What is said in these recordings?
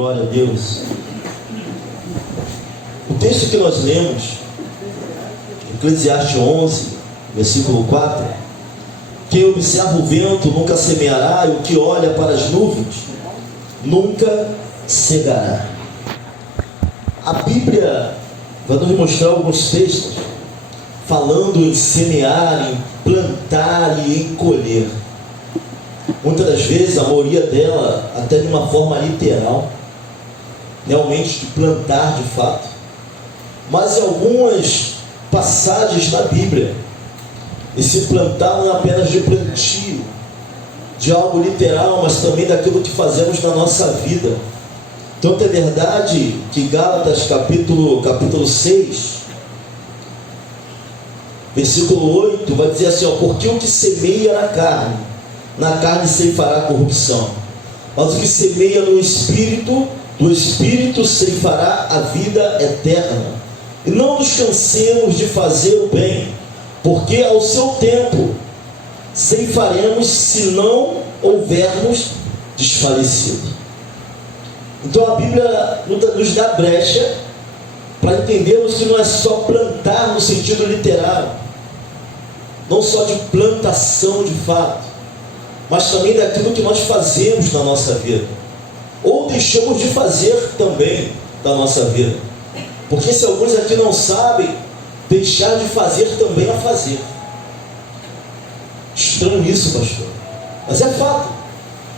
Glória a Deus. O texto que nós lemos, Eclesiastes 11, versículo 4: quem observa o vento nunca semeará, e o que olha para as nuvens nunca cegará. A Bíblia vai nos mostrar alguns textos falando em semear, em plantar e em colher. Muitas das vezes, a maioria dela até de uma forma literal, realmente de plantar de fato. Mas em algumas passagens da Bíblia, esse plantar não é apenas de plantio, de algo literal, mas também daquilo que fazemos na nossa vida. Tanto é verdade que Gálatas capítulo 6, versículo 8, vai dizer assim, porque o que semeia na carne ceifará corrupção, mas o que semeia no Espírito, do Espírito ceifará a vida eterna. E não nos cansemos de fazer o bem, porque ao seu tempo ceifaremos, se não houvermos desfalecido. Então a Bíblia nos dá brecha para entendermos que não é só plantar no sentido literal, não só de plantação de fato, mas também daquilo que nós fazemos na nossa vida, ou deixamos de fazer também da nossa vida. Porque se alguns aqui não sabem, deixar de fazer também é fazer. Estranho isso, pastor, mas é fato.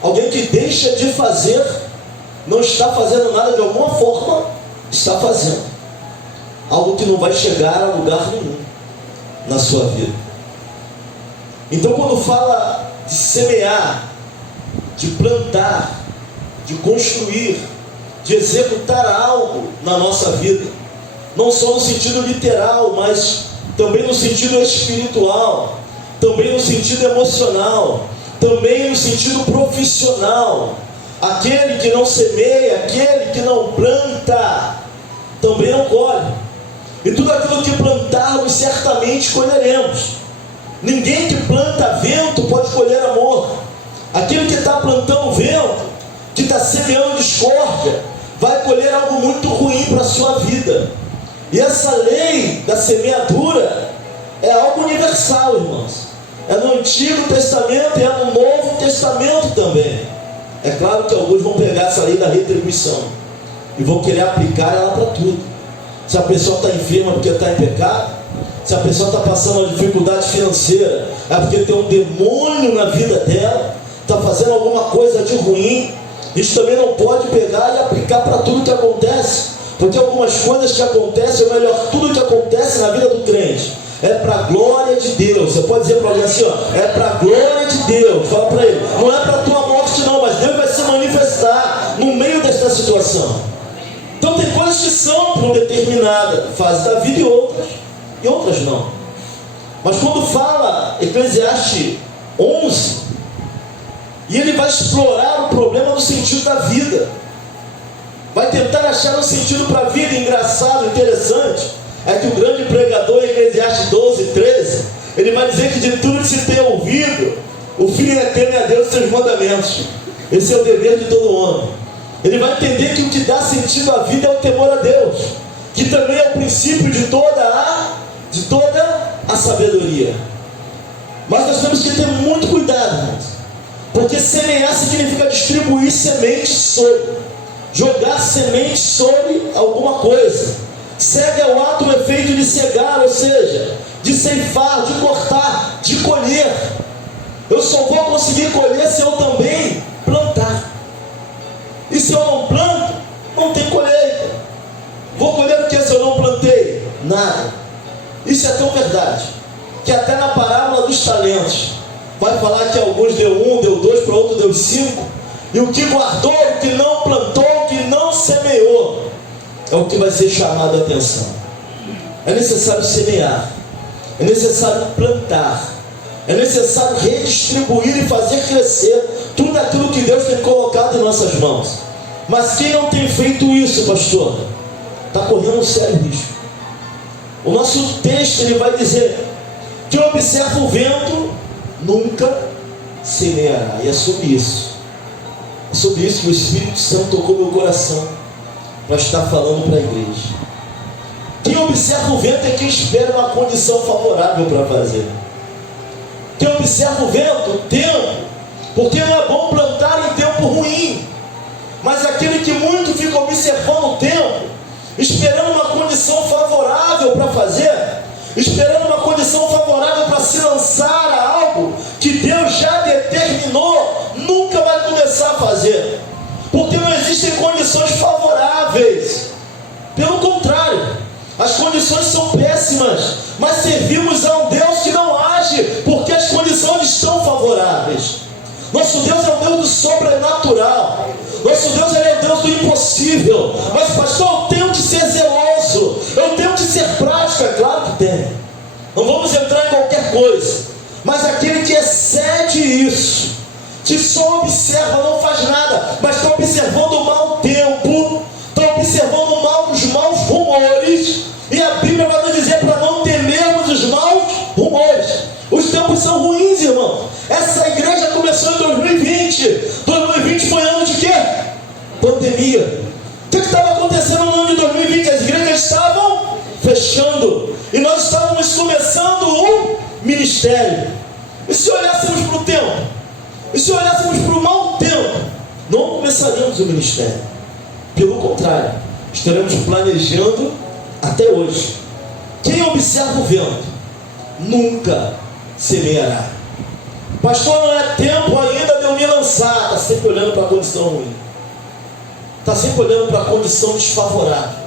Alguém que deixa de fazer, não está fazendo nada, de alguma forma está fazendo algo que não vai chegar a lugar nenhum na sua vida. Então, quando fala de semear, de plantar, de construir, de executar algo na nossa vida, não só no sentido literal, mas também no sentido espiritual, também no sentido emocional, também no sentido profissional. Aquele que não semeia, aquele que não planta, também não colhe. E tudo aquilo que plantarmos, certamente colheremos. Ninguém que planta vento pode colher amor. Aquele que está plantando vento, que está semeando discórdia, vai colher algo muito ruim para a sua vida. E essa lei da semeadura é algo universal, irmãos. É no Antigo Testamento e é no Novo Testamento também. É claro que alguns vão pegar essa lei da retribuição e vão querer aplicar ela para tudo. Se a pessoa está enferma porque está em pecado, se a pessoa está passando uma dificuldade financeira, é porque tem um demônio na vida dela, está fazendo alguma coisa de ruim. Isso também não pode pegar e aplicar para tudo que acontece, porque algumas coisas que acontecem, ou melhor, tudo que acontece na vida do crente é para a glória de Deus. Você pode dizer para alguém assim, é para a glória de Deus. Fala para ele, não é para a tua morte não, mas Deus vai se manifestar no meio desta situação. Então tem coisas que são para uma determinada fase da vida e outras não. Mas quando fala Eclesiastes 11, e ele vai explorar o problema no sentido da vida, vai tentar achar um sentido para a vida. Engraçado, interessante, é que o grande pregador, Eclesiastes 12, 13, ele vai dizer que de tudo que se tem ouvido, o fim é temer a Deus e seus mandamentos. Esse é o dever de todo homem. Ele vai entender que o que dá sentido à vida é o temor a Deus, que também é o princípio de toda a sabedoria. Mas nós temos que ter muito cuidado, irmãos, porque semear significa distribuir semente jogar semente sobre alguma coisa. Cega é o ato, o efeito de cegar, ou seja, de ceifar, de cortar, de colher. Eu só vou conseguir colher se eu também plantar. E se eu não planto, não tem colheita. Vou colher o que se eu não plantei? Nada. Isso é tão verdade, que até na parábola dos talentos, vai falar que alguns deu 1, deu 2, para outro deu 5. E o que guardou, o que não plantou, o que não semeou, é o que vai ser chamado a atenção. É necessário semear, é necessário plantar, é necessário redistribuir e fazer crescer tudo aquilo que Deus tem colocado em nossas mãos. Mas quem não tem feito isso, pastor, está correndo um sério risco. O nosso texto ele vai dizer que observa o vento nunca semeará. E é sobre isso É sobre isso que o Espírito Santo tocou meu coração para estar falando para a igreja. Quem observa o vento é quem espera uma condição favorável para fazer. Quem observa o vento, o tempo, porque não é bom plantar em tempo ruim. Mas aquele que muito fica observando o tempo, esperando uma condição favorável para fazer, esperando uma condição favorável para se lançar a algo que Deus já determinou, nunca vai começar a fazer, porque não existem condições favoráveis. Pelo contrário, as condições são péssimas, mas servimos a um Deus que não age porque as condições estão favoráveis. Nosso Deus é o Deus do sobrenatural. Nosso Deus é o Deus do impossível. Mas pastor, eu tenho que ser zeloso, eu tenho que ser prático. É claro que tem. Não vamos entrar em qualquer coisa. Mas aquele que excede isso, que só observa, não faz nada, mas está observando o mau tempo, está observando os maus rumores. E a Bíblia vai nos dizer para não temermos os maus rumores. Os tempos são ruins, irmão. Essa igreja começou em 2020. 2020 foi ano de quê? Pandemia. O que estava acontecendo no ano de 2020? As igrejas estavam fechando. E nós estávamos começando um ministério. E se olhássemos para o tempo? E se olhássemos para o mau tempo? Não começaríamos o ministério. Pelo contrário, estaremos planejando até hoje. Quem observa o vento nunca semeará. Pastor, não é tempo ainda de eu me lançar. Está sempre olhando para a condição ruim. Está sempre olhando para a condição desfavorável.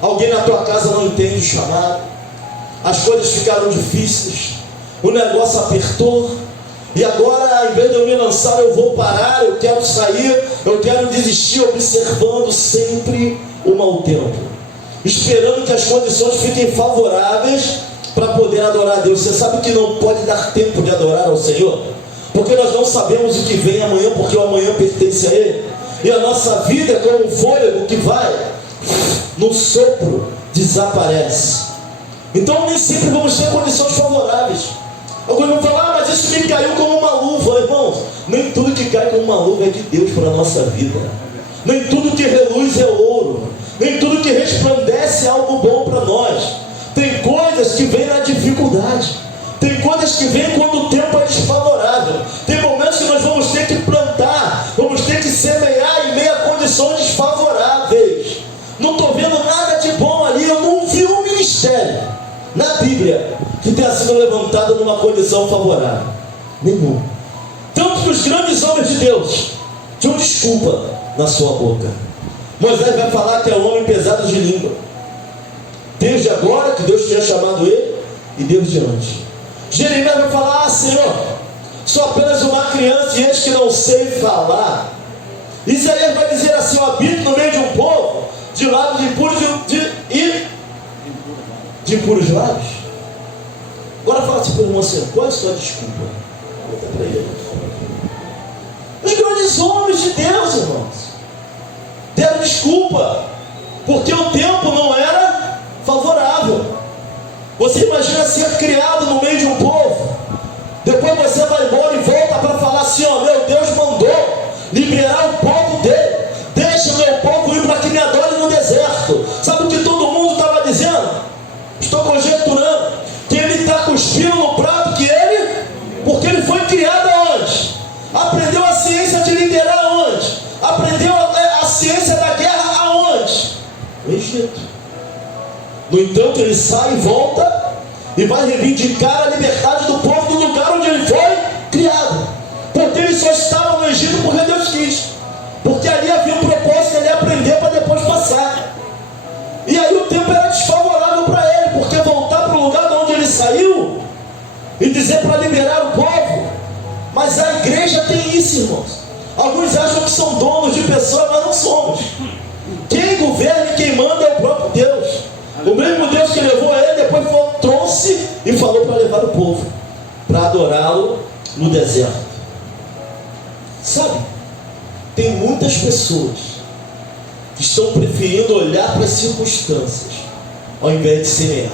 Alguém na tua casa não entende o chamado. As coisas ficaram difíceis. O negócio apertou. E agora, ao invés de eu me lançar, eu vou parar, eu quero sair, eu quero desistir, observando sempre o mau tempo. Esperando que as condições fiquem favoráveis para poder adorar a Deus. Você sabe que não pode dar tempo de adorar ao Senhor? Porque nós não sabemos o que vem amanhã, porque o amanhã pertence a Ele. E a nossa vida é como um fôlego que vai, no sopro, desaparece. Então nem sempre vamos ter condições favoráveis. Alguns vão falar, mas isso me caiu como uma luva. Irmãos, nem tudo que cai como uma luva é de Deus para a nossa vida. Nem tudo que reluz é ouro. Nem tudo que resplandece é algo bom para nós. Tem coisas que vêm na dificuldade. Tem coisas que vêm quando o tempo é desfavorável. Tem momentos que nós vamos ter que plantar, vamos ter que semear em meio a condições desfavoráveis. Não estou vendo nada de bom ali. Eu não vi um ministério na Bíblia que tenha sido levantado numa condição favorável. Nenhum. Tanto que os grandes homens de Deus tinham desculpa na sua boca. Moisés vai falar que é um homem pesado de língua. Desde agora que Deus tinha chamado ele, e Deus de antes. Jeremias vai falar, Senhor, sou apenas uma criança e eis que não sei falar. Isaías vai dizer assim, eu habito no meio de um povo, de lábios impuros de impuros lábios. Agora fala assim para o irmão assim, qual é a sua desculpa? Conta para ele. Os grandes homens de Deus, irmãos, deram desculpa, porque o tempo não era favorável. Você imagina ser criado no meio de um povo, depois você vai embora e volta para falar assim, ó, meu Deus mandou liberar o povo dele, deixa o meu povo ir para que me adore no deserto. Sabe o que todo mundo estava dizendo? Estou conjecturando que ele está cuspindo no prato que ele, porque ele foi criado aonde? Aprendeu a ciência de liderar aonde? Aprendeu a ciência da guerra aonde? No Egito. No entanto, ele sai e volta e vai reivindicar a liberdade do povo do lugar onde ele foi criado. Porque ele só estava no Egito porque Deus quis. Porque ali havia um propósito, ele ia aprender para depois passar. E aí o tempo era desfavorável para ele, porque voltar para o lugar de onde ele saiu e dizer para liberar o povo. Mas a igreja tem isso, irmãos. Alguns acham que são donos de pessoas, mas não somos. Quem governa e quem manda é o próprio Deus. O mesmo Deus que levou ele, depois trouxe e falou para levar o povo para adorá-lo no deserto. Sabe, tem muitas pessoas que estão preferindo olhar para as circunstâncias ao invés de semear.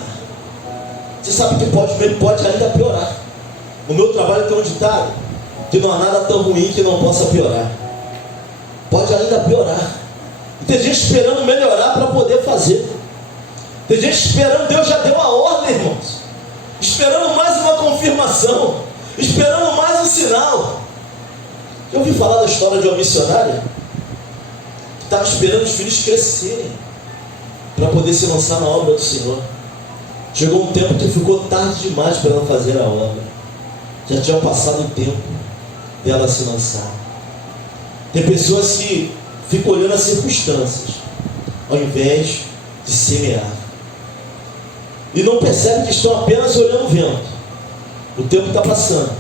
Você sabe que pode ainda piorar. No meu trabalho tem um ditado que não há nada tão ruim que não possa piorar. pode ainda piorar. E tem gente esperando melhorar para poder fazer. Tem gente esperando, Deus já deu a ordem, irmãos, esperando mais uma confirmação, esperando mais um sinal. Eu ouvi falar da história de uma missionária que estava esperando os filhos crescerem para poder se lançar na obra do Senhor. Chegou um tempo que ficou tarde demais para ela fazer a obra. Já tinha passado o tempo dela se lançar. Tem pessoas que ficam olhando as circunstâncias ao invés de semear, e não percebem que estão apenas olhando o vento. O tempo está passando.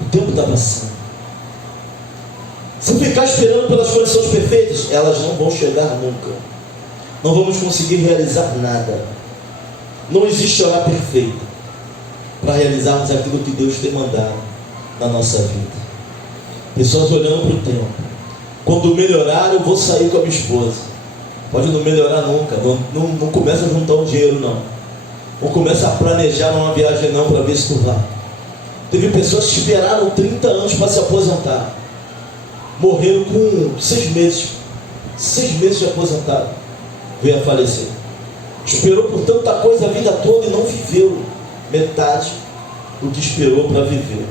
O tempo está passando. Se ficar esperando pelas condições perfeitas, elas não vão chegar nunca. Não vamos conseguir realizar nada. Não existe hora perfeita para realizarmos aquilo que Deus tem mandado na nossa vida. Pessoas olhando para o tempo. Quando melhorar, eu vou sair com a minha esposa. Pode não melhorar nunca. Não começa a juntar um dinheiro, não. Não começa a planejar numa viagem, não, para ver se tu vai. Teve pessoas que esperaram 30 anos para se aposentar. Morreram com 6 meses. 6 meses de aposentado. Veio a falecer. Esperou por tanta coisa a vida toda e não viveu metade do que esperou para viver.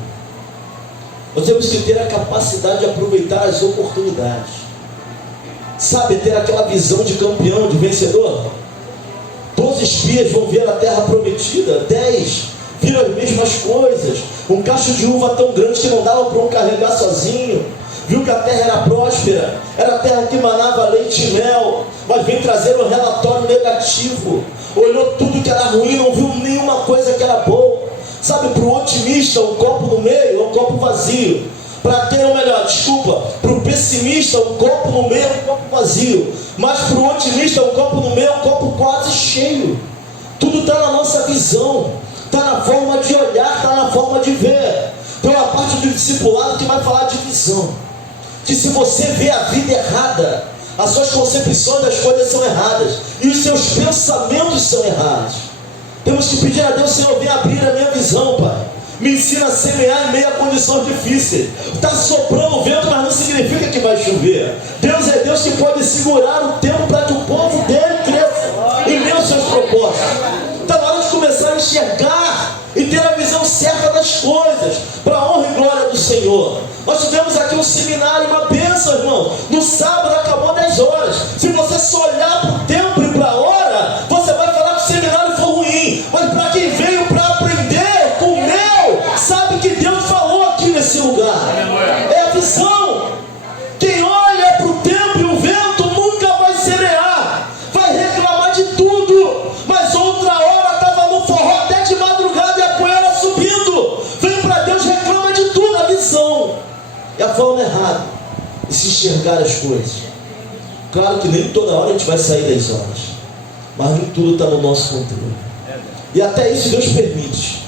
Nós temos que ter a capacidade de aproveitar as oportunidades. Sabe, ter aquela visão de campeão, de vencedor. 12 espias vão ver a terra prometida. 10 viram as mesmas coisas. Um cacho de uva tão grande que não dava para um carregar sozinho. Viu que a terra era próspera, era a terra que manava leite e mel, mas vem trazer um relatório negativo. Olhou tudo que era ruim, não viu nenhuma coisa que era boa. Sabe, para o otimista, o copo no meio é um copo vazio. Para quem, ou melhor, para o pessimista, o copo no meio é um copo vazio. Mas para o otimista, o copo no meio é um copo quase cheio. Tudo está na nossa visão, está na forma de olhar, está na forma de ver. Tem uma parte do discipulado que vai falar de visão. Que se você vê a vida errada, as suas concepções das coisas são erradas, e os seus pensamentos são errados. Temos que pedir a Deus: Senhor, vem abrir a minha visão, Pai. Me ensina a semear em meio a condições difíceis. Está soprando o vento, mas não significa que vai chover. Deus é Deus que pode segurar o tempo para que o povo dele cresça em meio aos seus propósitos. Está na hora de começar a enxergar e ter a visão certa das coisas, para a honra e glória do Senhor. Nós tivemos aqui um seminário, uma bênção, irmão. No sábado acabou 10 horas. Se você só olhar para o tempo e para a hora, você vai falar que o seminário foi ruim. Mas para quem veio para aprender, comeu, sabe que Deus falou aqui nesse lugar. É a visão. Quem olha para o tempo e o vento nunca vai semear, vai reclamar de tudo. Mas outra hora estava no forró até de madrugada e a poeira subindo. Vem para Deus, reclama de tudo. A visão é a forma errada de se enxergar as coisas. Claro que nem toda hora a gente vai sair 10 horas, mas nem tudo está no nosso controle. E até isso Deus permite,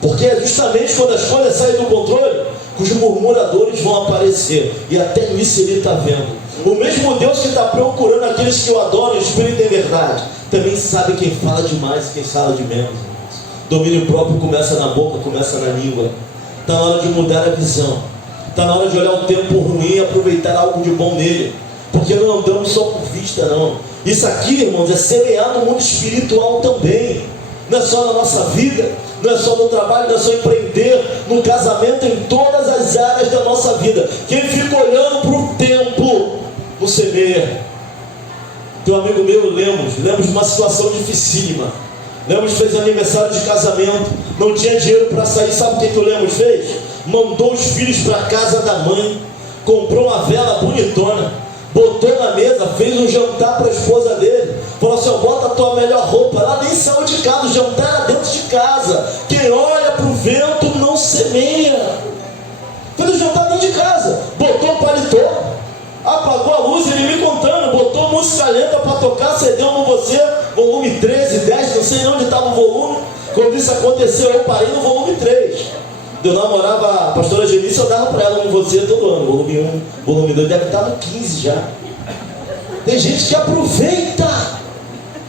porque é justamente quando as coisas saem do controle que os murmuradores vão aparecer. E até nisso Ele está vendo. O mesmo Deus que está procurando aqueles que o adoram em espírito e em verdade, também sabe quem fala demais e quem fala de menos. Domínio próprio começa na boca, começa na língua. Está na hora de mudar a visão. Está na hora de olhar o tempo ruim e aproveitar algo de bom nele. Porque não andamos só por vista, não. Isso aqui, irmãos, é semear no mundo espiritual também. Não é só na nossa vida, não é só no trabalho, não é só empreender, no casamento, em todas as áreas da nossa vida. Quem fica olhando para o tempo, não semeia. Tem um amigo meu, Lemos de uma situação dificílima. Lemos fez aniversário de casamento, não tinha dinheiro para sair. Sabe o que o Lemos fez? Mandou os filhos para a casa da mãe, comprou uma vela bonitona, botou na mesa, fez um jantar para a esposa dele, falou assim: bota a tua melhor roupa. Ela nem saiu de casa, o jantar era dentro de casa. Quem olha para o vento não semeia. Fez o jantar dentro de casa, botou um paletó, apagou a luz, ele me contando, botou música lenta para tocar, CD no você, volume 13, 10, não sei onde estava o volume. Quando isso aconteceu, eu parei no volume 3. Eu namorava a pastora Genícia, eu dava para ela um você todo ano, volume 1, volume 2, deve estar no 15 já. Tem gente que aproveita,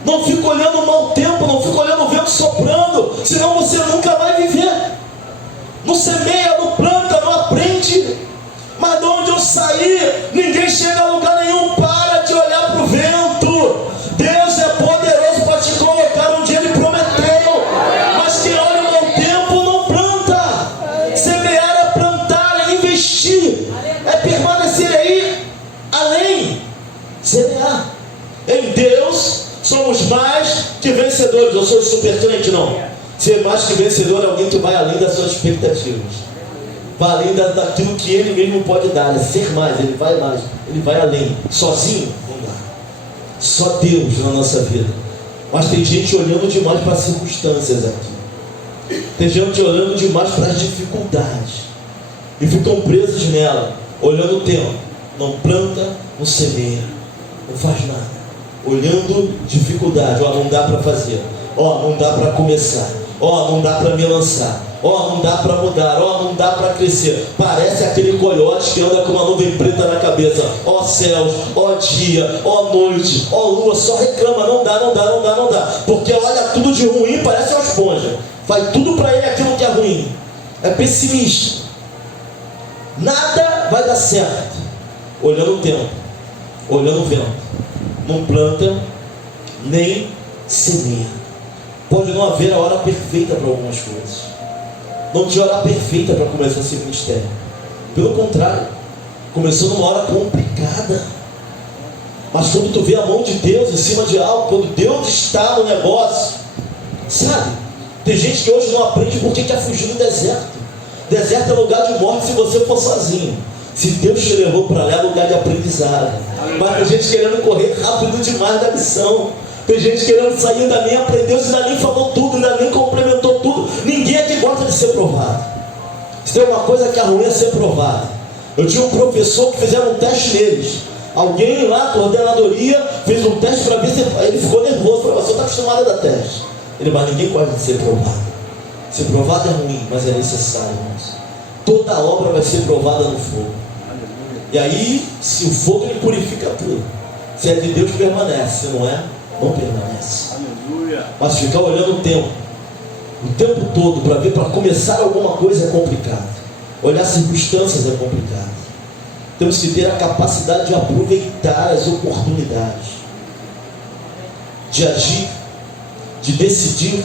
não fica olhando o mau tempo, não fica olhando o vento soprando, senão você nunca vai viver. Não semeia, não planta, não aprende. Mas de onde eu saí, ninguém vencedores. Eu sou super crente, não. Ser mais que vencedor é alguém que vai além das suas expectativas, vai além daquilo que ele mesmo pode dar. É ser mais, ele vai além. Sozinho, não dá. Só Deus na nossa vida. Mas tem gente olhando demais para as circunstâncias aqui. Tem gente olhando demais para as dificuldades e ficam presos nela, olhando o tempo. Não planta, não semeia, não faz nada. Olhando dificuldade. Ó, não dá para fazer. Ó, não dá para começar. Ó, não dá para me lançar. Ó, não dá para mudar. Ó, não dá para crescer. Parece aquele coiote que anda com uma nuvem preta na cabeça. Ó céus, ó dia, ó noite, ó lua. Só reclama, não dá, não dá, não dá, não dá. Porque olha tudo de ruim, parece uma esponja. Vai tudo para ele aquilo que é ruim. É pessimista. Nada vai dar certo. Olhando o tempo, olhando o vento. Não planta, nem semeia. Pode não haver a hora perfeita para algumas coisas. Não tinha hora perfeita para começar esse ministério. Pelo contrário, começou numa hora complicada. Mas quando tu vê a mão de Deus em cima de algo, quando Deus está no negócio, sabe? Tem gente que hoje não aprende porque quer fugir do deserto. Deserto é lugar de morte se você for sozinho. Se Deus te levou para lá, é lugar de aprendizado. Mas tem gente querendo correr rápido demais da missão. Tem gente querendo sair, ainda nem aprendeu, ainda nem falou tudo, ainda nem complementou tudo. Ninguém aqui gosta de ser provado. Se tem uma coisa que é ruim é ser provado. Eu tinha um professor que fizeram um teste neles. Alguém lá, coordenadoria, fez um teste para ver se ele ficou nervoso. Falou, você está acostumado a dar teste. Ele, mas ninguém gosta de ser provado. Ser provado é ruim, mas é necessário, irmãos. Toda obra vai ser provada no fogo. E aí, se o fogo ele purifica tudo. Se é de Deus, permanece. Se não é, não permanece. Aleluia. Mas ficar olhando o tempo todo para ver, para começar alguma coisa é complicado. Olhar circunstâncias é complicado. Temos que ter a capacidade de aproveitar as oportunidades, de agir, de decidir,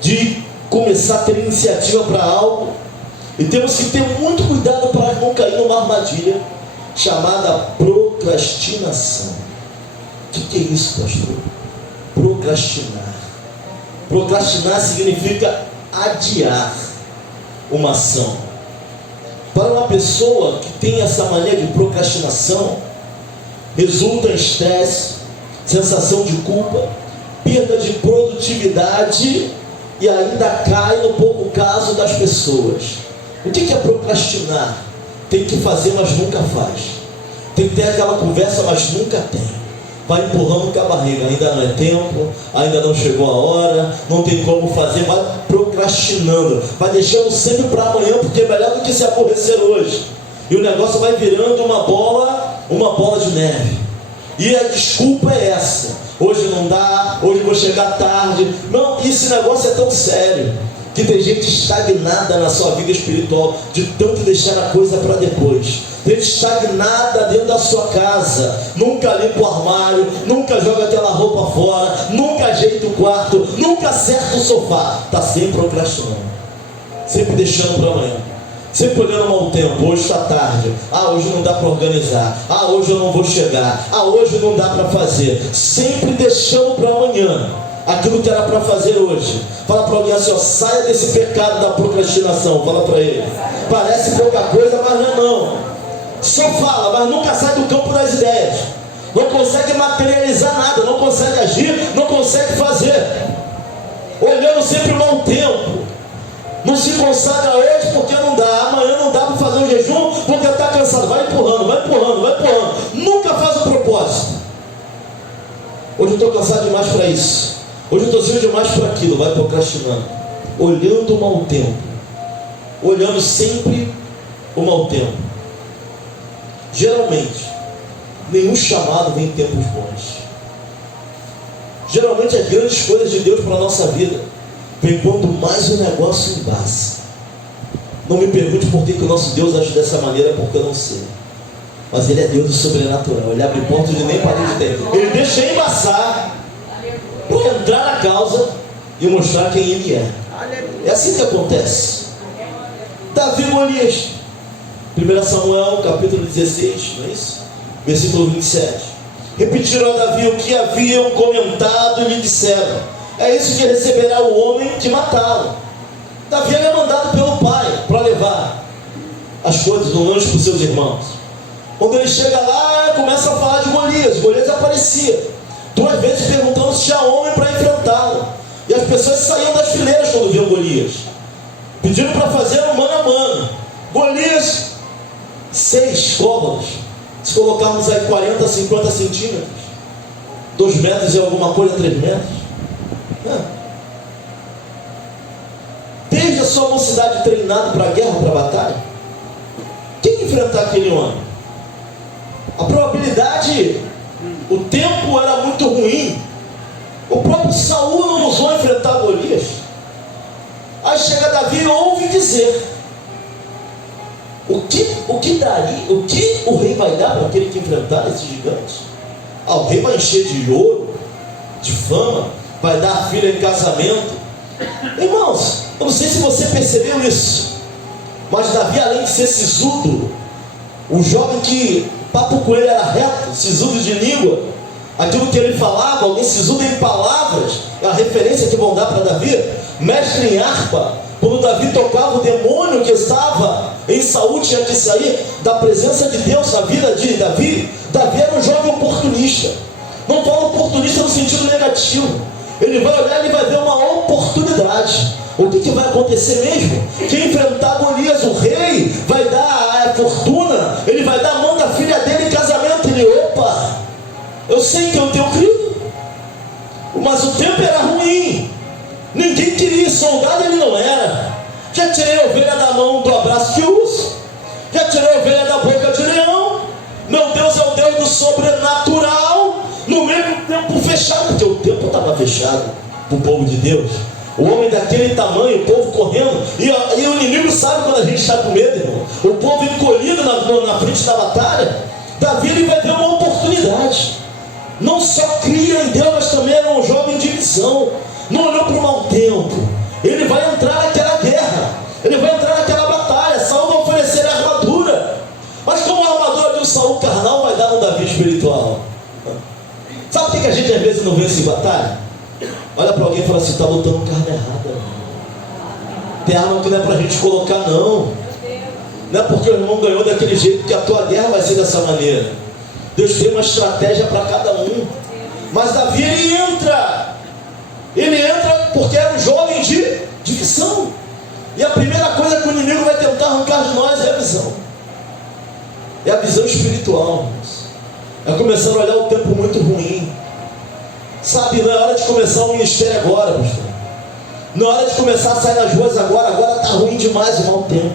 de começar a ter iniciativa para algo. E temos que ter muito cuidado para não cair numa armadilha chamada procrastinação. O que é isso, pastor? Procrastinar. Procrastinar significa adiar uma ação. Para uma pessoa que tem essa mania de procrastinação, resulta em estresse, sensação de culpa, perda de produtividade e ainda cai no pouco caso das pessoas. O que é procrastinar? Tem que fazer, mas nunca faz. Tem que ter aquela conversa, mas nunca tem. Vai empurrando com a barriga, ainda não é tempo, ainda não chegou a hora, não tem como fazer, vai procrastinando, vai deixando sempre para amanhã, porque é melhor do que se aborrecer hoje. E o negócio vai virando uma bola de neve. E a desculpa é essa: hoje não dá, hoje vou chegar tarde. Não, esse negócio é tão sério que tem gente estagnada na sua vida espiritual, de tanto deixar a coisa para depois. Gente estagnada dentro da sua casa, nunca limpa o armário, nunca joga aquela roupa fora, nunca ajeita o quarto, nunca acerta o sofá. Está sempre procrastinando, sempre deixando para amanhã, sempre olhando mal o tempo. Hoje está tarde, hoje não dá para organizar, hoje eu não vou chegar, hoje não dá para fazer, sempre deixando para amanhã aquilo que era para fazer hoje. Fala para alguém assim, saia desse pecado da procrastinação. Fala para ele. Parece pouca coisa, mas não é não. Só fala, mas nunca sai do campo das ideias. Não consegue materializar nada, não consegue agir, não consegue fazer. Olhando sempre o mau tempo. Não se consagra hoje porque não dá, amanhã não dá para fazer um jejum porque está cansado. Vai empurrando, vai empurrando, vai empurrando. Nunca faz o propósito. Hoje eu estou cansado demais para isso. Hoje eu estou cheio demais para aquilo. Vai procrastinando, olhando o mau tempo, olhando sempre o mau tempo. Geralmente, nenhum chamado vem em tempos bons. Geralmente as grandes coisas de Deus para a nossa vida vem quando mais o negócio embaça. Não me pergunte por que o nosso Deus age dessa maneira, porque eu não sei. Mas Ele é Deus do sobrenatural. Ele abre portas onde nem parede tem. Ele deixa embaçar para entrar na causa e mostrar quem Ele é. É assim que acontece. Davi e Golias, 1 Samuel capítulo 16, não é isso? Versículo 27. Repetiram a Davi o que haviam comentado e lhe disseram: é esse que receberá o homem que matá-lo. Davi é mandado pelo pai para levar as coisas do longe para os seus irmãos. Quando ele chega lá, começa a falar de Golias. Golias aparecia 2 vezes perguntando se tinha homem para enfrentá-lo. E as pessoas saíam das fileiras quando viam Golias, pedindo para fazer um mano a mano. Golias, 6 côvados. Se colocarmos aí 40, 50 centímetros, 2 metros e alguma coisa, 3 metros. Desde a sua mocidade treinado para a guerra, para a batalha. Quem enfrentar aquele homem? A probabilidade, o tempo era muito ruim. O próprio Saul não ousou enfrentar Golias. Aí chega Davi e ouve dizer: o que daria, o que o rei vai dar para aquele que enfrentar esse gigante? O rei vai encher de ouro, de fama, vai dar a filha em casamento. Irmãos, eu não sei se você percebeu isso, mas Davi, além de ser sisudo, o jovem que o papo com ele era reto, sisudo de língua, aquilo que ele falava, alguém sisudo em palavras, é a referência que vão dar para Davi, mestre em harpa. Quando Davi tocava, o demônio que estava em Saul tinha que sair da presença de Deus na vida de Davi. Davi era um jovem oportunista. Não falo oportunista no sentido negativo. Ele vai olhar e vai ver uma oportunidade. O que vai acontecer mesmo? Quem enfrentar Golias, o rei, vai dar a fortuna, ele vai dar a mão da filha dele em casamento. Ele, opa, eu sei que eu tenho crido, mas o tempo era ruim. Ninguém queria, soldado ele não era. Já tirei a ovelha da mão do abraço que uso, já tirei a ovelha da boca de leão. Meu Deus é o Deus do sobrenatural, no mesmo tempo fechado, porque o tempo estava fechado para o povo de Deus. O homem daquele tamanho, o povo correndo, e o inimigo sabe quando a gente está com medo, irmão. O povo encolhido na frente da batalha. Davi, ele vai ver uma oportunidade. Não só cria em Deus, mas também era um jovem de visão. Não olhou para o mau tempo. Ele vai entrar naquela guerra, ele vai entrar naquela batalha. Saul vai oferecer a armadura, mas como a armadura de um Saul carnal vai dar no Davi espiritual. Sabe por que a gente às vezes não vence em batalha? Olha para alguém e fala assim: está lutando carne errada. Tem arma que não é para a gente colocar, não. Não é porque o irmão ganhou daquele jeito que a tua guerra vai ser dessa maneira. Deus tem uma estratégia para cada um. Mas Davi, ele entra porque era um jovem de visão. E a primeira coisa que o inimigo vai tentar arrancar de nós é a visão. É a visão espiritual, irmãos. É começar a olhar o tempo muito ruim. Sabe, não é hora de começar o ministério agora, pastor. Não é hora de começar a sair nas ruas agora está ruim demais o mau tempo.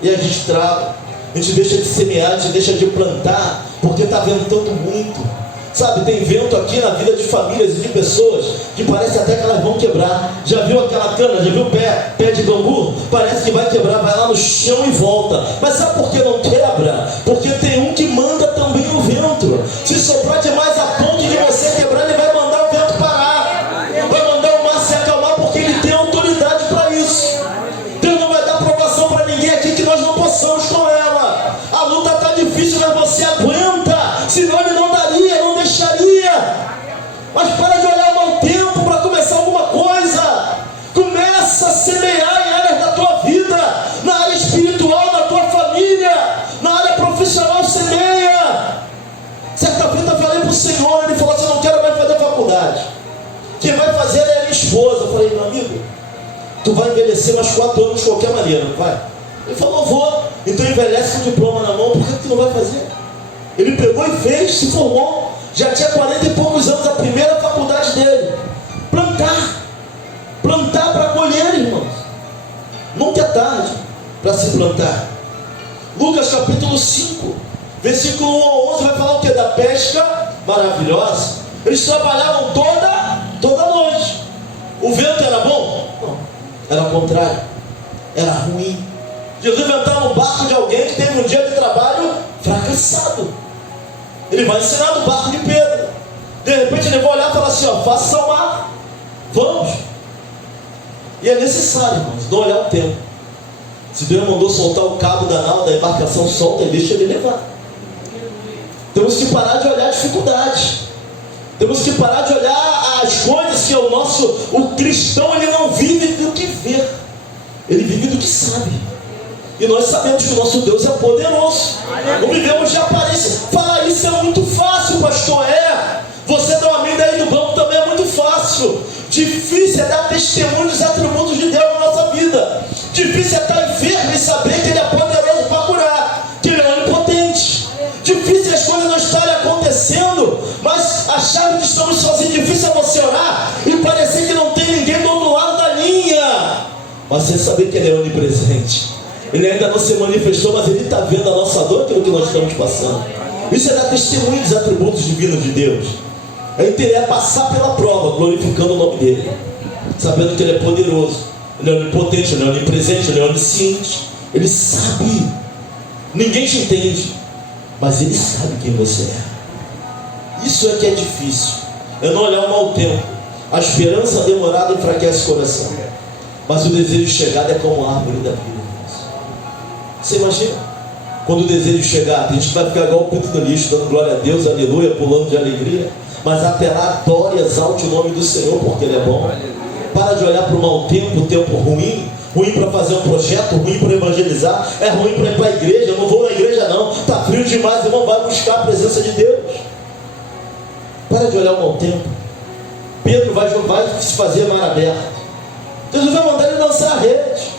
E a gente trava, a gente deixa de semear, a gente deixa de plantar, porque está ventando muito. Sabe, tem vento aqui na vida de famílias e de pessoas que parece até que elas vão quebrar. Já viu aquela cana, já viu o pé de bambu? Parece que vai quebrar, vai lá no chão e volta. Mas sabe por que não quebra? Porque tem um que manda também o vento. Se soprar demais a ponto de você quebrar, ele vai mandar o vento parar, vai mandar o mar se acalmar, porque ele tem autoridade para isso. Deus não vai dar aprovação para ninguém aqui que nós não possamos com ela. A luta está difícil, mas você aguenta, senão ele não daria, não deixaria. Mas para de olhar o mau tempo para começar alguma coisa. Começa a semear em áreas da tua vida, na área espiritual, na tua família, na área profissional, semeia. Certa vez eu falei para o Senhor, ele falou assim: não quero mais fazer faculdade, quem vai fazer é a minha esposa. Eu falei: meu amigo, tu vai envelhecer mais 4 anos de qualquer maneira, não vai? Ele falou: vou. Então envelhece com o diploma na mão, por que tu não vai fazer? Ele pegou e fez, se formou, já tinha 40 e poucos anos, a primeira faculdade dele. Plantar para colher, irmãos. Nunca é tarde para se plantar. Lucas capítulo 5, versículo 1 ao 11 vai falar o que? Da pesca maravilhosa. Eles trabalhavam toda noite. O vento era bom? Não, era o contrário, era ruim. Jesus vai entrar no barco de alguém que teve um dia de trabalho fracassado. Ele vai ensinar no barco de Pedro. De repente ele vai olhar e falar assim: ó, faça o mar, vamos. E é necessário, irmãos, não olhar o tempo. Se Deus mandou soltar o cabo da nau, da embarcação, solta e deixa ele levar. Temos que parar de olhar a dificuldade. Temos que parar de olhar as coisas que o cristão, ele não vive do que vê, ele vive do que sabe. E nós sabemos que o nosso Deus é poderoso. Não vivemos de aparência. Falar isso é muito fácil, pastor. Você dar uma mente aí do banco também é muito fácil. Difícil é dar testemunho dos atributos de Deus na nossa vida. Difícil é estar enfermo e saber que Ele é poderoso para curar, que Ele é onipotente. Difícil é as coisas não estarem acontecendo, mas achar que estamos sozinhos. Difícil é você orar e parecer que não tem ninguém do outro lado da linha, mas você saber que Ele é onipresente. Ele ainda não se manifestou, mas Ele está vendo a nossa dor, aquilo que nós estamos passando. Isso é dar testemunho dos atributos divinos de Deus. É passar pela prova, glorificando o nome dEle, sabendo que Ele é poderoso, Ele é onipotente, Ele é onipresente, Ele é onisciente. Ele sabe. Ninguém te entende, mas Ele sabe quem você é. Isso é que é difícil. É não olhar o mau tempo. A esperança demorada enfraquece o coração, mas o desejo chegado é como a árvore da vida. Você imagina? Quando o desejo chegar, tem gente que vai ficar igual o pinto no lixo, dando glória a Deus, aleluia, pulando de alegria. Mas até lá, adore e exalte o nome do Senhor, porque Ele é bom. Para de olhar para o mau tempo, o tempo ruim para fazer um projeto, ruim para evangelizar, é ruim para ir para a igreja. Eu não vou na igreja não, está frio demais, irmão, vai buscar a presença de Deus. Para de olhar o mau tempo. Pedro vai se fazer mar aberto. Jesus vai mandar ele lançar a rede.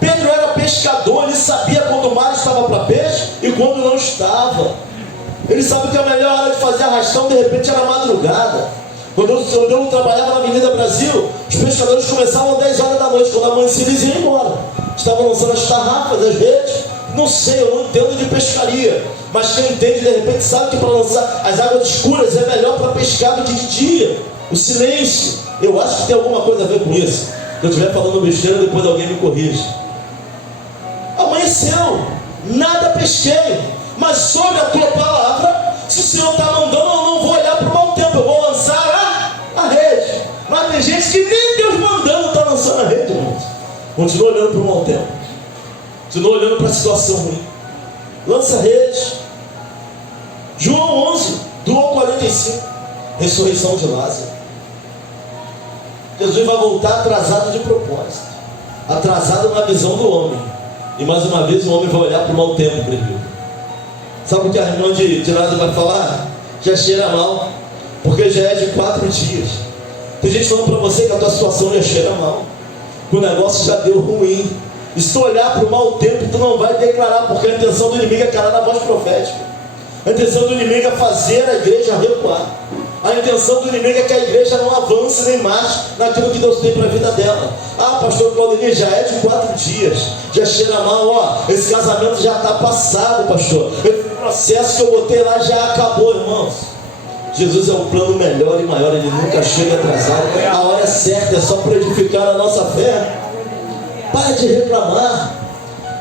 Pedro era pescador, ele sabia quando o mar estava para peixe e quando não estava. Ele sabe que a melhor hora de fazer arrastão, de repente, era madrugada. Quando eu trabalhava na Avenida Brasil, os pescadores começavam às 10 horas da noite, quando amanhecia eles iam embora. Estavam lançando as tarrafas, as redes. Não sei, eu não entendo de pescaria, mas quem entende, de repente, sabe que para lançar as águas escuras é melhor para pescar do que de dia. O silêncio, eu acho que tem alguma coisa a ver com isso. Se eu estiver falando besteira, depois alguém me corrige. Amanheceu, nada pesquei, mas sobre a tua palavra, se o Senhor está mandando, eu não vou olhar para o mau tempo, eu vou lançar a rede. Mas tem gente que nem Deus mandando está lançando a rede, irmãos. Continua olhando para o mau tempo, continua olhando para a situação ruim. Lança a rede. João 11, do 45, ressurreição de Lázaro. Jesus vai voltar atrasado de propósito, atrasado na visão do homem. E mais uma vez o homem vai olhar para o mau tempo primeiro. Sabe o que a irmã de Lázaro vai falar? Já cheira mal, porque já é de 4 dias. Tem gente falando para você que a tua situação já cheira mal, que o negócio já deu ruim. E se tu olhar para o mau tempo, tu não vai declarar, porque a intenção do inimigo é calar na voz profética. A intenção do inimigo é fazer a igreja recuar. A intenção do inimigo é que a igreja não avance nem marche naquilo que Deus tem para a vida dela. Ah, pastor Claudinei, já é de 4 dias, já cheira mal, esse casamento já está passado, pastor. Esse processo que eu botei lá já acabou, irmãos. Jesus é um plano melhor e maior, Ele nunca chega atrasado. A hora é certa, é só para edificar a nossa fé. Para de reclamar,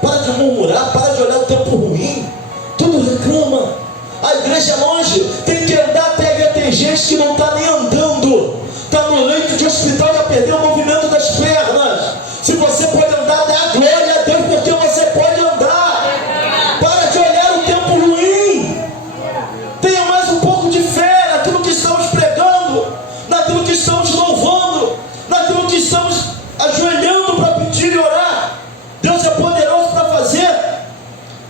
para de murmurar, para de olhar o tempo ruim. Tudo reclama. A igreja é longe, tem que andar até a igreja. Tem gente que não está nem andando, está no leito de hospital, já perdeu o movimento das pernas. Se você pode andar, dá glória a Deus, porque você pode andar. Para de olhar o tempo ruim. Tenha mais um pouco de fé naquilo que estamos pregando, naquilo que estamos louvando, naquilo que estamos ajoelhando para pedir e orar. Deus é poderoso para fazer,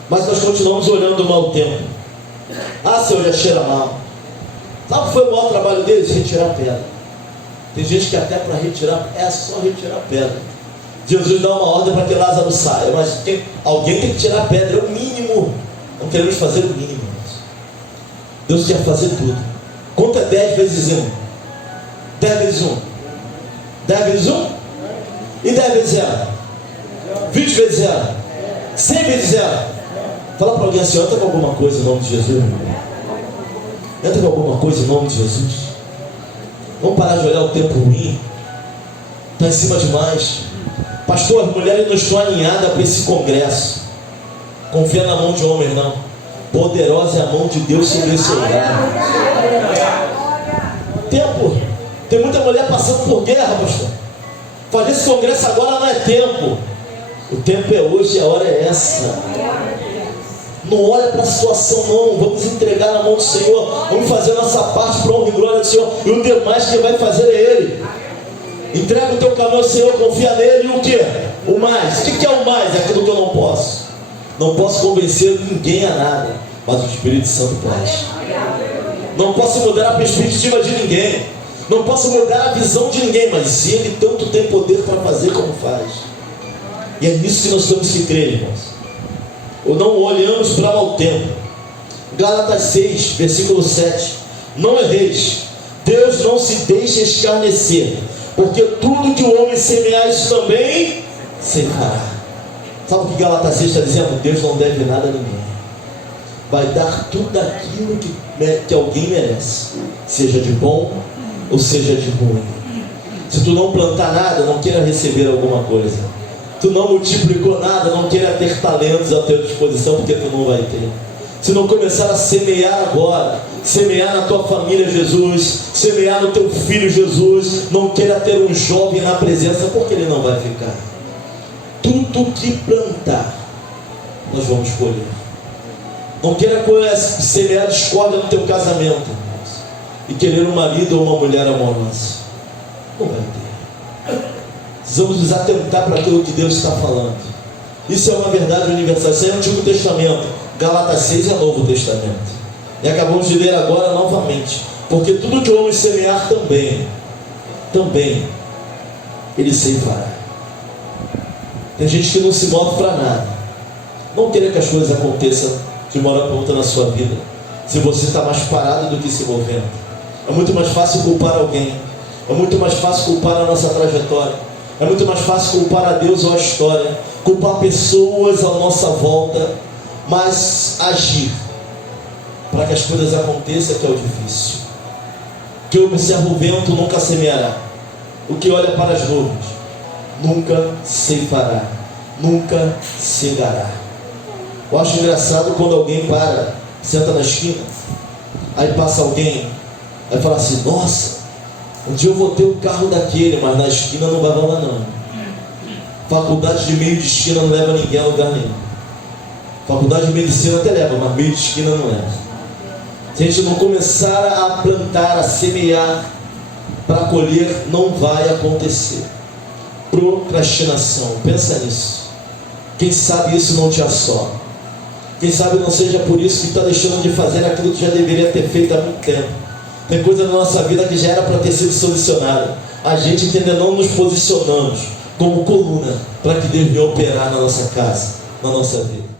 mas nós continuamos olhando o mau tempo. Ah, Senhor, já cheira mal. Sabe o que foi o maior trabalho deles? Retirar pedra. Tem gente que até para retirar, é só retirar pedra. Jesus dá uma ordem para que Lázaro saia, mas alguém tem que tirar a pedra, é o mínimo. Não queremos fazer o mínimo. Deus quer fazer tudo. Conta 10 vezes 1. 10 vezes 1. 10 vezes 1? E 10 vezes 0? 20 vezes 0? 100 vezes 0? Fala para alguém assim, entra com alguma coisa em nome de Jesus. Entra com alguma coisa em nome de Jesus. Vamos parar de olhar o tempo ruim. Está em cima demais. Pastor, as mulheres não estão alinhadas para esse congresso. Confia na mão de homem, não. Poderosa é a mão de Deus sobre esse lugar. Tempo. Tem muita mulher passando por guerra, pastor. Fazer esse congresso agora não é tempo. O tempo é hoje e a hora é essa. Não olha para a situação não. Vamos entregar na mão do Senhor. Vamos fazer a nossa parte para a honra e glória do Senhor. E o demais quem vai fazer é Ele. Entrega o teu caminho ao Senhor, confia nele. E o que? O mais. O que é o mais? É aquilo que eu não posso. Não posso convencer ninguém a nada, mas o Espírito Santo pode. Não posso mudar a perspectiva de ninguém. Não posso mudar a visão de ninguém, mas Ele tanto tem poder para fazer como faz. E é nisso que nós temos que crer, irmãos. Ou não olhamos para o mau tempo. Gálatas 6, versículo 7. Não erreis. Deus não se deixa escarnecer, porque tudo que o homem semear, isso também ceifará. Sabe o que Gálatas 6 está dizendo? Deus não deve nada a ninguém. Vai dar tudo aquilo que alguém merece, seja de bom ou seja de ruim. Se tu não plantar nada, não queira receber alguma coisa. Tu não multiplicou nada, não queira ter talentos à tua disposição, porque tu não vai ter. Se não começar a semear agora, semear na tua família Jesus, semear no teu filho Jesus, não queira ter um jovem na presença, porque ele não vai ficar. Tudo que plantar, nós vamos colher. Não queira semear discórdia no teu casamento, irmãos, e querer um marido ou uma mulher amorosa. Não vai ter. Precisamos nos atentar para aquilo que Deus está falando. Isso é uma verdade universal. Isso é o Antigo Testamento. Gálatas 6 é o Novo Testamento. E acabamos de ler agora novamente. Porque tudo que o homem semear também ele ceifará. Tem gente que não se move para nada. Não queira que as coisas aconteçam de uma hora para outra na sua vida, se você está mais parado do que se movendo. É muito mais fácil culpar alguém. É muito mais fácil culpar a nossa trajetória. É muito mais fácil culpar a Deus ou a história, culpar pessoas à nossa volta, mas agir para que as coisas aconteçam, que é o difícil. Que observa o vento nunca semeará. O que olha para as nuvens nunca ceifará, nunca cegará. Eu acho engraçado quando alguém senta na esquina, aí passa alguém, aí fala assim: nossa, um dia eu vou ter o carro daquele, mas na esquina não vai rolar não. Faculdade de meio de esquina não leva ninguém a lugar nenhum. Faculdade de medicina até leva, mas meio de esquina não leva. Se a gente não começar a plantar, a semear para colher, não vai acontecer. Procrastinação, pensa nisso. Quem sabe isso não te assola. Quem sabe não seja por isso que está deixando de fazer aquilo que já deveria ter feito há muito tempo. Tem coisa na nossa vida que já era para ter sido solucionada. A gente ainda não nos posicionamos como coluna para que Deus venha operar na nossa casa, na nossa vida.